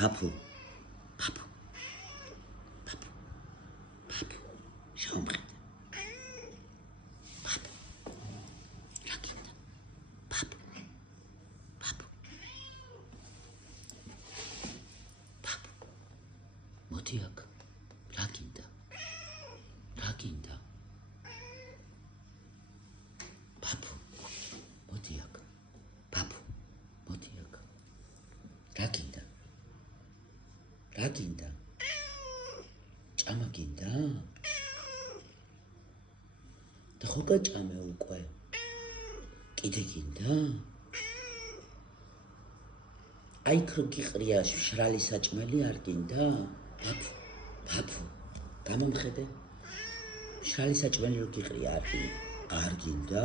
Papu. Papu. Papu. Papu. Şomret. Papu. Rakinda. Papu. Papu. Papu. Motiak. Rakinda. Rakinda. Papu. Motiak. Papu. Motiak. Rakinda. Rakinda. Ჭამაგინდა? და ხო გაჭამე უკვე? კიდე გინდა? აი ქრო გიყრია შრალი საჭმელი არ გინდა? Papu. Papu. გამომხედე. შრალი საჭმელი რო გიყრია არ გინდა?